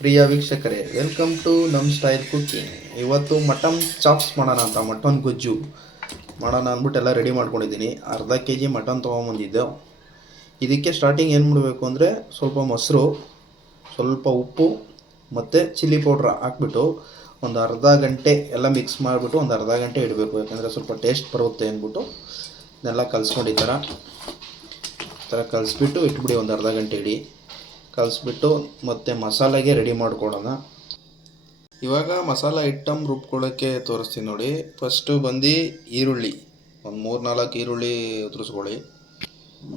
ಪ್ರಿಯ ವೀಕ್ಷಕರೇ, welcome to ನಮ್ಮ style cooking. ಇವತ್ತು ಮಟನ್ ಚಾಪ್ಸ್ ಮಾಡೋಣ ಅಂತ, ಮಟನ್ ಗೊಜ್ಜು ಮಾಡೋಣ ಅಂದ್ಬಿಟ್ಟು ಎಲ್ಲ ರೆಡಿ ಮಾಡ್ಕೊಂಡಿದ್ದೀನಿ. ಅರ್ಧ kg ಮಟನ್ ತೊಗೊಂಬಂದಿದ್ದು. ಇದಕ್ಕೆ ಸ್ಟಾರ್ಟಿಂಗ್ ಏನು ಮಾಡಬೇಕು ಅಂದರೆ, ಸ್ವಲ್ಪ ಮೊಸರು, ಸ್ವಲ್ಪ ಉಪ್ಪು ಮತ್ತು ಚಿಲ್ಲಿ ಪೌಡ್ರ್ ಹಾಕ್ಬಿಟ್ಟು ಒಂದು ಅರ್ಧ ಗಂಟೆ ಎಲ್ಲ ಮಿಕ್ಸ್ ಮಾಡಿಬಿಟ್ಟು ಒಂದು ಅರ್ಧ ಗಂಟೆ ಇಡಬೇಕು. ಯಾಕಂದರೆ ಸ್ವಲ್ಪ ಟೇಸ್ಟ್ ಬರುತ್ತೆ ಅಂದ್ಬಿಟ್ಟು ಇದನ್ನೆಲ್ಲ ಕಲಿಸ್ಕೊಂಡು ಈ ಥರ ಕಲಿಸ್ಬಿಟ್ಟು ಇಟ್ಬಿಡಿ. ಒಂದು ಅರ್ಧ ಗಂಟೆ ಇಡಿ, ಕಲಿಸ್ಬಿಟ್ಟು ಮತ್ತು ಮಸಾಲೆಗೆ ರೆಡಿ ಮಾಡ್ಕೊಳ್ಳೋಣ. ಇವಾಗ ಮಸಾಲ ಐಟಮ್ ರುಬ್ಕೊಳ್ಳೋಕ್ಕೆ ತೋರಿಸ್ತೀನಿ ನೋಡಿ. ಫಸ್ಟು ಬಂದು ಈರುಳ್ಳಿ, ಒಂದು 3-4 ಈರುಳ್ಳಿ ಉದುರಿಸ್ಕೊಳ್ಳಿ.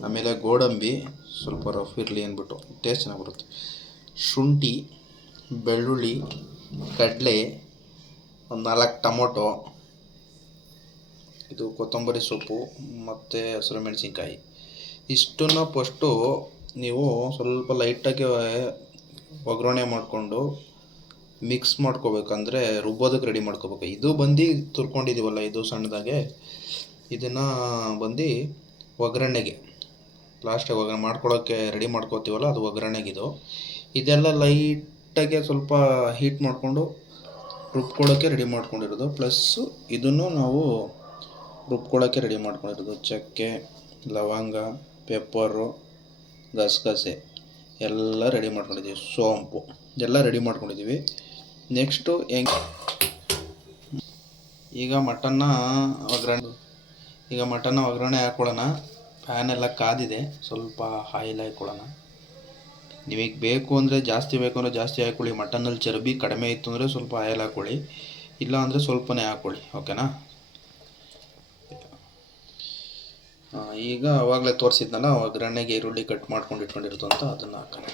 ಆಮೇಲೆ ಗೋಡಂಬಿ ಸ್ವಲ್ಪ ರಫ್ ಇರಲಿ ಅಂದ್ಬಿಟ್ಟು ಟೇಸ್ಟ್ ಚೆನ್ನಾಗಿ ಬರುತ್ತೆ. ಶುಂಠಿ, ಬೆಳ್ಳುಳ್ಳಿ, ಕಡಲೆ, ಒಂದು 4 ಟೊಮೊಟೊ, ಇದು ಕೊತ್ತಂಬರಿ ಸೊಪ್ಪು ಮತ್ತು ಹಸಿರು ಮೆಣಸಿನ್ಕಾಯಿ. ಇಷ್ಟನ್ನು ಫಸ್ಟು ನೀವು ಸ್ವಲ್ಪ ಲೈಟಾಗಿ ಒಗ್ಗರಣೆ ಮಾಡಿಕೊಂಡು ಮಿಕ್ಸ್ ಮಾಡ್ಕೋಬೇಕಂದ್ರೆ ರುಬ್ಬೋದಕ್ಕೆ ರೆಡಿ ಮಾಡ್ಕೋಬೇಕು. ಇದು ಬಂದು ತುರ್ಕೊಂಡಿದ್ದೀವಲ್ಲ, ಇದು ಸಣ್ಣದಾಗೆ, ಇದನ್ನು ಬಂದು ಒಗ್ಗರಣೆಗೆ ಲಾಸ್ಟಾಗಿ ಒಗ್ಗರಣೆ ಮಾಡ್ಕೊಳ್ಳೋಕ್ಕೆ ರೆಡಿ ಮಾಡ್ಕೋತೀವಲ್ಲ, ಅದು ಒಗ್ಗರಣೆಗಿದು. ಇದೆಲ್ಲ ಲೈಟಾಗೆ ಸ್ವಲ್ಪ ಹೀಟ್ ಮಾಡಿಕೊಂಡು ರುಬ್ಕೊಳ್ಳೋಕ್ಕೆ ರೆಡಿ ಮಾಡ್ಕೊಂಡಿರೋದು. ಪ್ಲಸ್ಸು ಇದನ್ನು ನಾವು ರುಬ್ಕೊಳ್ಳೋಕ್ಕೆ ರೆಡಿ ಮಾಡ್ಕೊಂಡಿರೋದು. ಚಕ್ಕೆ, ಲವಂಗ, ಪೆಪ್ಪರು, ಗಸಗಸೆ ಎಲ್ಲ ರೆಡಿ ಮಾಡ್ಕೊಂಡಿದ್ದೀವಿ. ಸೋಂಪು ಎಲ್ಲ ರೆಡಿ ಮಾಡ್ಕೊಂಡಿದ್ದೀವಿ. ನೆಕ್ಸ್ಟು ಈಗ ಮಟನ್ನ ಒಗ್ಗರಣೆ ಹಾಕ್ಕೊಳ್ಳೋಣ. ಪ್ಯಾನ್ ಎಲ್ಲ ಕಾದಿದೆ, ಸ್ವಲ್ಪ ಆಯಿಲ್ ಹಾಕ್ಕೊಳ್ಳೋಣ. ನಿಮಗೆ ಬೇಕು ಅಂದರೆ ಜಾಸ್ತಿ ಬೇಕು ಅಂದರೆ ಜಾಸ್ತಿ ಹಾಕ್ಕೊಳ್ಳಿ. ಮಟನ್ನಲ್ಲಿ ಚರ್ಬಿ ಕಡಿಮೆ ಇತ್ತು ಅಂದರೆ ಸ್ವಲ್ಪ ಆಯಿಲ್ ಹಾಕ್ಕೊಳ್ಳಿ, ಇಲ್ಲ ಅಂದರೆ ಸ್ವಲ್ಪನೇ ಹಾಕ್ಕೊಳ್ಳಿ. ಓಕೆನಾ? ಈಗ ಆವಾಗಲೇ ತೋರಿಸಿದ್ನಲ್ಲ ಒಗ್ಗರಣೆಗೆ ಈರುಳ್ಳಿ ಕಟ್ ಮಾಡ್ಕೊಂಡು ಇಟ್ಕೊಂಡಿರೋದು ಅಂತ, ಅದನ್ನು ಹಾಕೋಣ.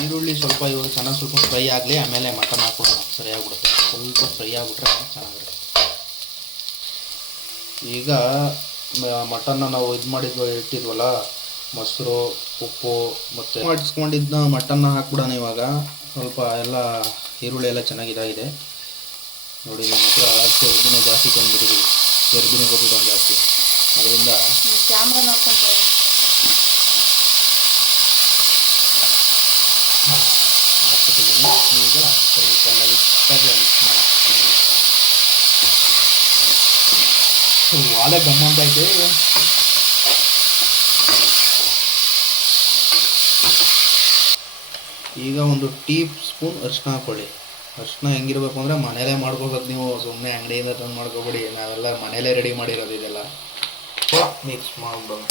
ಈರುಳ್ಳಿ ಸ್ವಲ್ಪ ಇವಾಗ ಚೆನ್ನಾಗಿ ಸ್ವಲ್ಪ ಫ್ರೈ ಆಗಲಿ, ಆಮೇಲೆ ಮಟನ್ ಹಾಕ್ಕೊಳ್ಳೋಣ. ಸರಿಯಾಗ್ಬಿಡುತ್ತೆ, ಸ್ವಲ್ಪ ಫ್ರೈ ಆಗಿಬಿಟ್ರೆ ಚೆನ್ನಾಗಿರುತ್ತೆ. ಈಗ ಮಟನ್ನ ನಾವು ಇಟ್ಟಿದ್ವಲ್ಲ, ಮೊಸರು, ಉಪ್ಪು ಮತ್ತು ಮಾಡಿಸ್ಕೊಂಡಿದ್ದ ಮಟನ್ನ ಹಾಕ್ಬಿಡೋಣ. ಇವಾಗ ಸ್ವಲ್ಪ ಎಲ್ಲ ಈರುಳ್ಳಿ ಎಲ್ಲ ಚೆನ್ನಾಗಿದಾಗಿದೆ ನೋಡಿ. ನಮ್ಮ ಹತ್ರ ಚರ್ಬಿನೇ ಜಾಸ್ತಿ ತಂದುಬಿಟ್ಟಿದ್ದೀವಿ, ಚರ್ಬಿನೇ ಕೊಟ್ಟಿದ್ದು ಜಾಸ್ತಿ, ಅದರಿಂದ ಹಾಕ್ಬಿಟ್ಟಿದ್ದೀನಿ. ಈಗ ಸ್ವಲ್ಪ ಲೈಟಾಗಿ ಮಿಕ್ಸ್ ಮಾಡಿ. ವಾಲೆ ಗಮ್ಮಂತ ಐತೆ. ಈಗ ಒಂದು ಟೀ ಸ್ಪೂನ್ ಅರಿಶಿನ ಹಾಕ್ಕೊಳ್ಳಿ. ಅರಿಶಿನ ಹೆಂಗಿರ್ಬೇಕು ಅಂದರೆ ಮನೇಲೇ ಮಾಡ್ಕೋಬೇಕು ನೀವು, ಸುಮ್ಮನೆ ಅಂಗಡಿಯಿಂದ ತಂದು ಮಾಡ್ಕೋಬೇಡಿ. ನಾವೆಲ್ಲ ಮನೇಲೇ ರೆಡಿ ಮಾಡಿರೋದು ಇದೆಲ್ಲ. ಮಿಕ್ಸ್ ಮಾಡ್ಬಿಡೋಣ,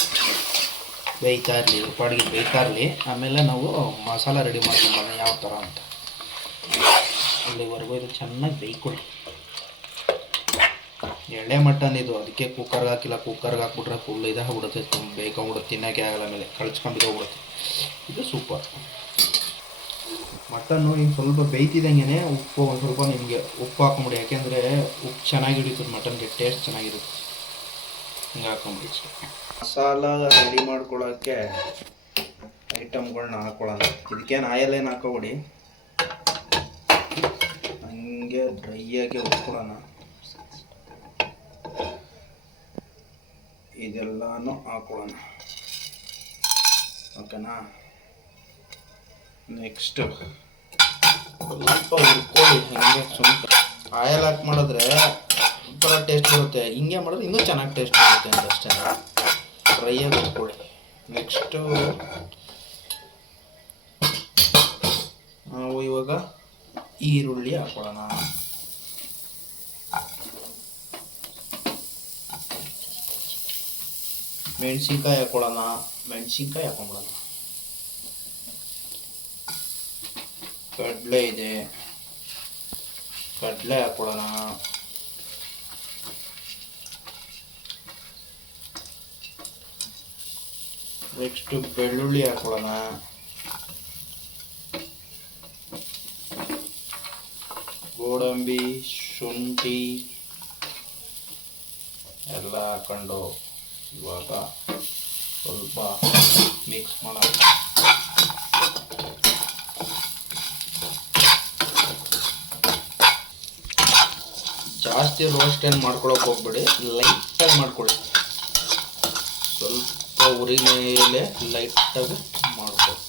ಬೇಯ್ತಾ ಇರಲಿ, ಪಾಡಿಗೆ ಬೇಯ್ತಾ ಇರಲಿ. ಆಮೇಲೆ ನಾವು ಮಸಾಲ ರೆಡಿ ಮಾಡ್ಕೊಂಬೋಣ ಯಾವ ಥರ ಅಂತ. ಅಲ್ಲಿವರೆಗೂ ಇದು ಚೆನ್ನಾಗಿ ಬೇಯ್ಕೊಳ್ಳಿ. ಎಳೆ ಮಟನ್ ಇದು, ಅದಕ್ಕೆ ಕುಕ್ಕರ್ಗೆ ಹಾಕಿಲ್ಲ. ಕುಕ್ಕರ್ಗೆ ಹಾಕ್ಬಿಟ್ರೆ ಫುಲ್ ಇದಾಗ್ಬಿಡುತ್ತೆ, ಬೇಯ್ಕೊಂಬಿಡುತ್ತೆ, ತಿನ್ನೋಕ್ಕೆ ಆಗಲ್ಲ, ಮೇಲೆ ಕಳ್ಸ್ಕೊಂಡಿರೋಗ್ಬಿಡುತ್ತೆ. ಇದು ಸೂಪರ್ ಮಟನ್ನು. ಈಗ ಸ್ವಲ್ಪ ಬೇಯ್ತಿದ್ದಂಗೆ ಉಪ್ಪು ಒಂದು ಸ್ವಲ್ಪ ನಿಮಗೆ ಉಪ್ಪು ಹಾಕೊಂಬಿಡಿ. ಯಾಕೆಂದರೆ ಉಪ್ಪು ಚೆನ್ನಾಗಿ ಹಿಡಿತದೆ ಮಟನ್ಗೆ, ಟೇಸ್ಟ್ ಚೆನ್ನಾಗಿರುತ್ತೆ. ಹಿಂಗೆ ಹಾಕೊಂಬಿಡಿ. ಮಸಾಲ ರೆಡಿ ಮಾಡ್ಕೊಳ್ಳೋಕ್ಕೆ ಐಟಮ್ಗಳನ್ನ ಹಾಕ್ಕೊಳ್ಳೋಣ. ಇದಕ್ಕೇನು ಆಯಿಲ್ ಏನು ಹಾಕೋಬಿಡಿ, ಹಂಗೆ ಡ್ರೈಯಾಗಿ ಹುರ್ಕೊಳ್ಳೋಣ. ಇದೆಲ್ಲನೂ ಹಾಕ್ಕೊಳ್ಳೋಣ. ಓಕೆನಾ? ನೆಕ್ಸ್ಟು ಸ್ವಲ್ಪ ಹುರ್ಕೊಳ್ಳಿ. ಹಂಗೆ ಸ್ವಲ್ಪ ಆಯಿಲ್ ಹಾಕಿ ಮಾಡಿದ್ರೆ ಒಂಥರ ಟೇಸ್ಟ್ ಬರುತ್ತೆ, ಹಿಂಗೆ ಮಾಡಿದ್ರೆ ಇನ್ನೂ ಚೆನ್ನಾಗಿ ಟೇಸ್ಟ್ ಬರುತ್ತೆ ಅಂತ ಅಷ್ಟೇ. ಡ್ರೈಯಾಗಿ ಹುರ್ಕೊಳ್ಳಿ. ನೆಕ್ಸ್ಟು ನಾವು ಇವಾಗ ಈರುಳ್ಳಿ ಹಾಕ್ಕೊಳ್ಳೋಣ. ಮೆಣಸಿನ್ಕಾಯಿ ಹಾಕ್ಕೊಳ್ಳೋಣ. ಮೆಣಸಿನ್ಕಾಯಿ ಹಾಕೊಂಬಿಡೋಣ. ಕಡಲೆ ಇದೆ, ಕಡಲೆ ಹಾಕ್ಕೊಳ್ಳೋಣ. ನೆಕ್ಸ್ಟು ಬೆಳ್ಳುಳ್ಳಿ ಹಾಕ್ಕೊಳ್ಳೋಣ. ಗೋಡಂಬಿ, ಶುಂಠಿ ಎಲ್ಲ ಹಾಕೊಂಡು ಇವಾಗ ಸ್ವಲ್ಪ ಮಿಕ್ಸ್ ಮಾಡೋಣ. ಜಾಸ್ತಿ ರೋಸ್ಟ್ ಏನು ಮಾಡ್ಕೊಳಕ್ಕೆ ಹೋಗ್ಬೇಡಿ, ಲೈಟಾಗಿ ಮಾಡ್ಕೊಳ್ಳಿ. ಸ್ವಲ್ಪ ಉರಿ ಮೇಲೆ ಲೈಟಾಗಿ ಮಾಡ್ಕೊಳ್ಳಿ.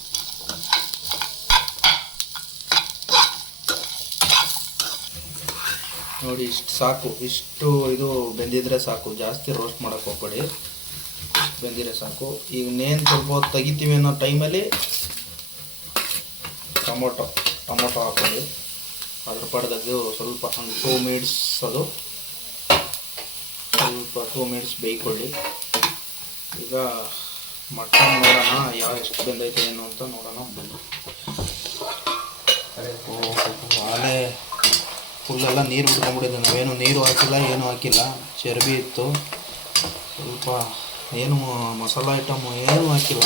ನೋಡಿ ಇಷ್ಟು ಸಾಕು, ಇಷ್ಟು ಇದು ಬೆಂದಿದ್ರೆ ಸಾಕು, ಜಾಸ್ತಿ ರೋಸ್ಟ್ ಮಾಡೋಕ್ಕೆ ಹೋಗ್ಬೇಡಿ, ಬೆಂದಿದ್ರೆ ಸಾಕು. ಈಗ ಇನ್ನೇನು ಸ್ವಲ್ಪ ಹೊತ್ತು ತೆಗಿತೀವಿ ಅನ್ನೋ ಟೈಮಲ್ಲಿ ಟೊಮೊಟೊ ಹಾಕೊಳ್ಳಿ. ಅದ್ರ ಪಡೆದಾಗಿ ಸ್ವಲ್ಪ ಒಂದು 2 ಮಿನಿಟ್ಸ್ ಅದು ಸ್ವಲ್ಪ 2 ಮಿನಿಟ್ಸ್ ಬೇಯ್ಕೊಳ್ಳಿ. ಈಗ ಮಟನ್ ನೋಡೋಣ ಎಷ್ಟು ಬೆಂದೈತೆ ಏನು ಅಂತ ನೋಡೋಣ ಬನ್ನಿ. ಆಲೆ ಫುಲ್ಲೆಲ್ಲ ನೀರು ಬಿಟ್ಕೊಂಡ್ಬಿಟ್ಟಿದೆ, ನಾವೇನು ನೀರು ಹಾಕಿಲ್ಲ, ಏನೂ ಹಾಕಿಲ್ಲ, ಚರ್ಬಿ ಇತ್ತು ಸ್ವಲ್ಪ, ಏನು ಮಸಾಲ ಐಟಮು ಏನೂ ಹಾಕಿಲ್ಲ.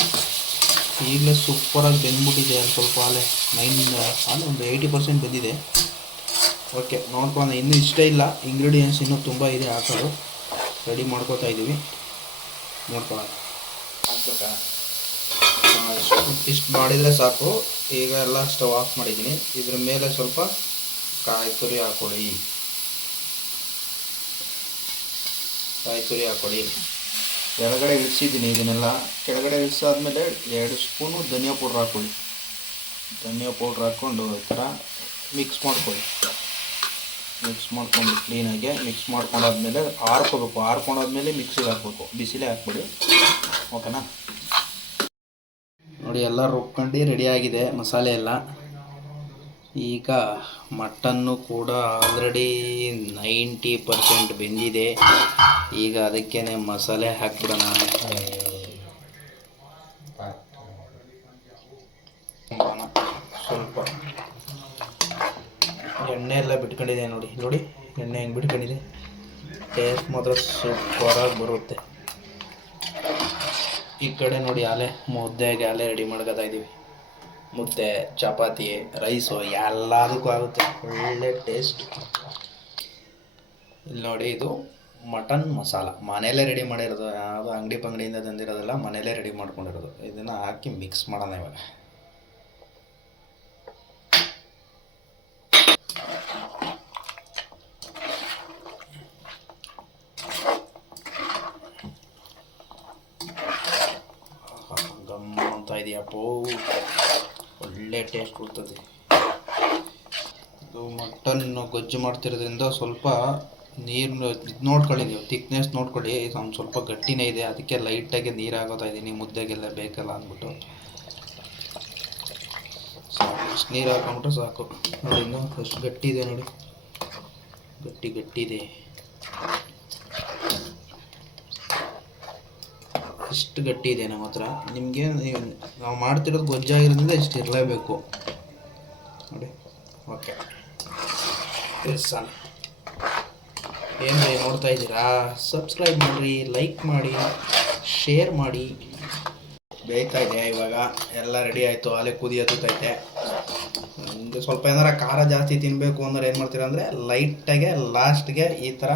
ಈಗಲೇ ಸೂಪರಾಗಿ ಬೆಂದ್ಬಿಟ್ಟಿದೆ. ಒಂದು ಸ್ವಲ್ಪ ಆಲೆ ಒಂದು 80% ಬೆಂದಿದೆ. ಓಕೆ, ನೋಡ್ಕೊಳ್ಳೋಣ. ಇನ್ನೂ ಇಷ್ಟ ಇಲ್ಲ, ಇಂಗ್ರೀಡಿಯೆಂಟ್ಸ್ ಇನ್ನೂ ತುಂಬ ಇದೆ ಹಾಕೋದು. ರೆಡಿ ಮಾಡ್ಕೋತಾ ಇದ್ದೀವಿ, ನೋಡ್ಕೊಳ್ಳೋಣ. ಹಾಕ್ಬೇಕಾ? ಇಷ್ಟು ಮಾಡಿದರೆ ಸಾಕು. ಈಗ ಎಲ್ಲ ಸ್ಟವ್ ಆಫ್ ಮಾಡಿದ್ದೀನಿ. ಇದ್ರ ಮೇಲೆ ಸ್ವಲ್ಪ ಕಾಯಿ ತುರಿ ಹಾಕ್ಕೊಳ್ಳಿ. ಕೆಳಗಡೆ ಇಳಿಸಿದ್ದೀನಿ ಇದನ್ನೆಲ್ಲ. ಕೆಳಗಡೆ ಇಳಿಸಾದ್ಮೇಲೆ 2 ಸ್ಪೂನು ಧನಿಯಾ ಪೌಡ್ರ್ ಹಾಕ್ಕೊಳ್ಳಿ. ಧನಿಯಾ ಪೌಡ್ರ್ ಹಾಕ್ಕೊಂಡು ಈ ಥರ ಮಿಕ್ಸ್ ಮಾಡ್ಕೊಳ್ಳಿ. ಮಿಕ್ಸ್ ಮಾಡ್ಕೊಂಡು ಕ್ಲೀನಾಗೆ ಮಿಕ್ಸ್ ಮಾಡ್ಕೊಂಡಾದ್ಮೇಲೆ ಆರ್ಕೋಬೇಕು. ಆರ್ಕೊಂಡಾದ್ಮೇಲೆ ಮಿಕ್ಸಿಗೆ ಹಾಕ್ಬೇಕು, ಬಿಸಿಲೇ ಹಾಕ್ಬಿಡಿ. ಓಕೆನಾ? ನೋಡಿ, ಎಲ್ಲ ರುಬ್ಕೊಂಡು ರೆಡಿಯಾಗಿದೆ ಮಸಾಲೆ ಎಲ್ಲ. ಈಗ ಮಟನ್ನು ಕೂಡ ಆಲ್ರೆಡಿ 90% ಬೆಂದಿದೆ. ಈಗ ಅದಕ್ಕೇ ಮಸಾಲೆ ಹಾಕ್ಬಿಡೋಣ. ಸ್ವಲ್ಪ ಎಣ್ಣೆ ಎಲ್ಲ ಬಿಟ್ಕೊಂಡಿದೆ. ನೋಡಿ ಎಣ್ಣೆ ಹೆಂಗೆ ಬಿಟ್ಕೊಂಡಿದೆ. ಟೇಸ್ಟ್ ಮಾತ್ರ ಸೂಪರಾಗಿ ಬರುತ್ತೆ. ಈ ಕಡೆ ನೋಡಿ ಮುದ್ದೆಗೆ ರೆಡಿ ಮಾಡ್ಕೊತಾ ಇದ್ದೀವಿ. ಮುದ್ದೆ, ಚಪಾತಿ, ರೈಸು ಎಲ್ಲದಕ್ಕೂ ಆಗುತ್ತೆ, ಒಳ್ಳೆ ಟೇಸ್ಟ್. ಇಲ್ಲಿ ನೋಡಿ, ಇದು ಮಟನ್ ಮಸಾಲ ಮನೆಯಲ್ಲೇ ರೆಡಿ ಮಾಡಿರೋದು, ಯಾವುದೋ ಅಂಗಡಿಯಿಂದ ತಂದಿರೋದಲ್ಲ, ಮನೆಯಲ್ಲೇ ರೆಡಿ ಮಾಡ್ಕೊಂಡಿರೋದು. ಇದನ್ನು ಹಾಕಿ ಮಿಕ್ಸ್ ಮಾಡೋಣ ಇವಾಗ. ಗಮ್ಮ ಅಂತ ಇದೆಯಪ್ಪೋ, ಒಳ್ಳೆ ಟೇಸ್ಟ್ ಕೊಡ್ತದೆ. ಇದು ಮಟನ್ ಗೊಜ್ಜು ಮಾಡ್ತಿರೋದ್ರಿಂದ ಸ್ವಲ್ಪ ನೀರು ನೋಡ್ಕೊಳ್ಳಿ, ನೀವು ಥಿಕ್ನೆಸ್ ನೋಡ್ಕೊಳ್ಳಿ. ಒಂದು ಸ್ವಲ್ಪ ಗಟ್ಟಿನೇ ಇದೆ, ಅದಕ್ಕೆ ಲೈಟಾಗಿ ನೀರು ಹಾಕೋತಾ ಇದ್ದೀನಿ, ಮುದ್ದೆಗೆಲ್ಲ ಬೇಕಲ್ಲ ಅಂದ್ಬಿಟ್ಟು. ಸಾಕು, ಇಷ್ಟು ನೀರು ಹಾಕೊಂಡ್ಬಿಟ್ರೆ ಸಾಕು. ನೋಡಿ, ಇನ್ನೂ ಅಷ್ಟು ಗಟ್ಟಿ ಇದೆ ನೋಡಿ, ಗಟ್ಟಿ ಇದೆ. ಇಷ್ಟು ಗಟ್ಟಿ ಇದೆ ನಮ್ಮ ಹತ್ರ. ನಿಮಗೆ ನಾವು ಮಾಡ್ತಿರೋದು ಗೊಜ್ಜಾಗಿರೋದ್ರಿಂದ ಇಷ್ಟು ಇರಲೇಬೇಕು ನೋಡಿ. ಓಕೆ, ಸಣ್ಣ ಏನು ನೋಡ್ತಾ ಇದ್ದೀರಾ? ಸಬ್ಸ್ಕ್ರೈಬ್ ಮಾಡಿರಿ, ಲೈಕ್ ಮಾಡಿ, ಶೇರ್ ಮಾಡಿ. ಬೇಯ್ತಾಯಿದೆ ಇವಾಗ, ಎಲ್ಲ ರೆಡಿ ಆಯಿತು. ಅಲ್ಲೇ ಕುದಿ ಹತ್ತೈತೆ. ಸ್ವಲ್ಪ ಏನಾರ ಖಾರ ಜಾಸ್ತಿ ತಿನ್ನಬೇಕು ಅಂದ್ರೆ ಏನು ಮಾಡ್ತೀರಾ ಅಂದರೆ, ಲೈಟಾಗೆ ಲಾಸ್ಟ್ಗೆ ಈ ಥರ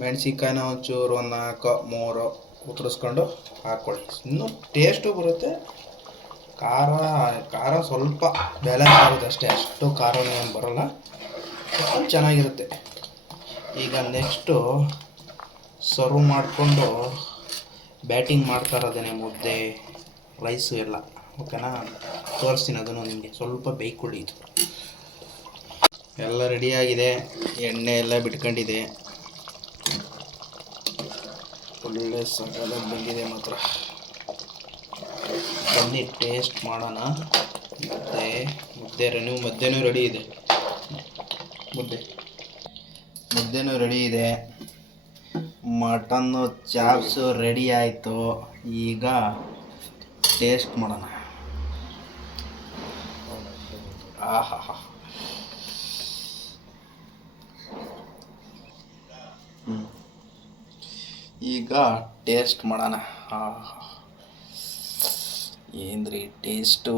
ಮೆಣಸಿನ್ಕಾಯಿನ ಒಂಚೂರು 4-3 ಉತ್ತರಿಸ್ಕೊಂಡು ಹಾಕ್ಕೊಳ್ಳಿ. ಇನ್ನೂ ಟೇಸ್ಟು ಬರುತ್ತೆ. ಖಾರ ಸ್ವಲ್ಪ ಬ್ಯಾಲೆನ್ಸ್ ಆಗುತ್ತೆ ಅಷ್ಟೇ, ಅಷ್ಟು ಖಾರನೂ ಏನು ಬರೋಲ್ಲ, ಚೆನ್ನಾಗಿರುತ್ತೆ. ಈಗ ನೆಕ್ಸ್ಟು ಸರ್ವ್ ಮಾಡಿಕೊಂಡು ಬ್ಯಾಟಿಂಗ್ ಮಾಡ್ತಾ ಇರೋದೇನೆ, ಮುದ್ದೆ, ರೈಸು ಎಲ್ಲ. ಓಕೆನಾ? ತೋರಿಸ್ತೀನಿ ಅದನ್ನು ನಿಮಗೆ. ಸ್ವಲ್ಪ ಬೇಯ್ಕೊಳ್ಳಿ. ಇದು ಎಲ್ಲ ರೆಡಿಯಾಗಿದೆ, ಎಣ್ಣೆ ಎಲ್ಲ ಬಿಟ್ಕೊಂಡಿದೆ, ಒಳ್ಳೆ ಸಗದಾಗಿ ಬಂದಿದೆ ಮಾತ್ರ. ಬನ್ನಿ ಟೇಸ್ಟ್ ಮಾಡೋಣ. ಮುದ್ದೆನೂ ರೆಡಿ ಇದೆ. ಮುದ್ದೆನೂ ರೆಡಿ ಇದೆ. ಮಟನ್ನು ಚಾಪ್ಸು ರೆಡಿ ಆಯಿತು. ಈಗ ಟೇಸ್ಟ್ ಮಾಡೋಣ. ಆಹಾ, ಈಗ ಟೇಸ್ಟ್ ಮಾಡೋಣ. ಏನ್ರಿ ಟೇಸ್ಟು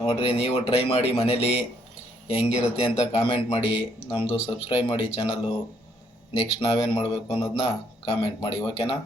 ನೋಡ್ರಿ, ನೀವು ಟ್ರೈ ಮಾಡಿ ಮನೇಲಿ, ಹೆಂಗಿರುತ್ತೆ ಅಂತ ಕಾಮೆಂಟ್ ಮಾಡಿ. ನಮ್ಮದು ಸಬ್ಸ್ಕ್ರೈಬ್ ಮಾಡಿ ಚಾನಲ್ಲು. ನೆಕ್ಸ್ಟ್ ನಾವೇನು ಮಾಡಬೇಕು ಅನ್ನೋದನ್ನ ಕಾಮೆಂಟ್ ಮಾಡಿ. ಓಕೆನಾ?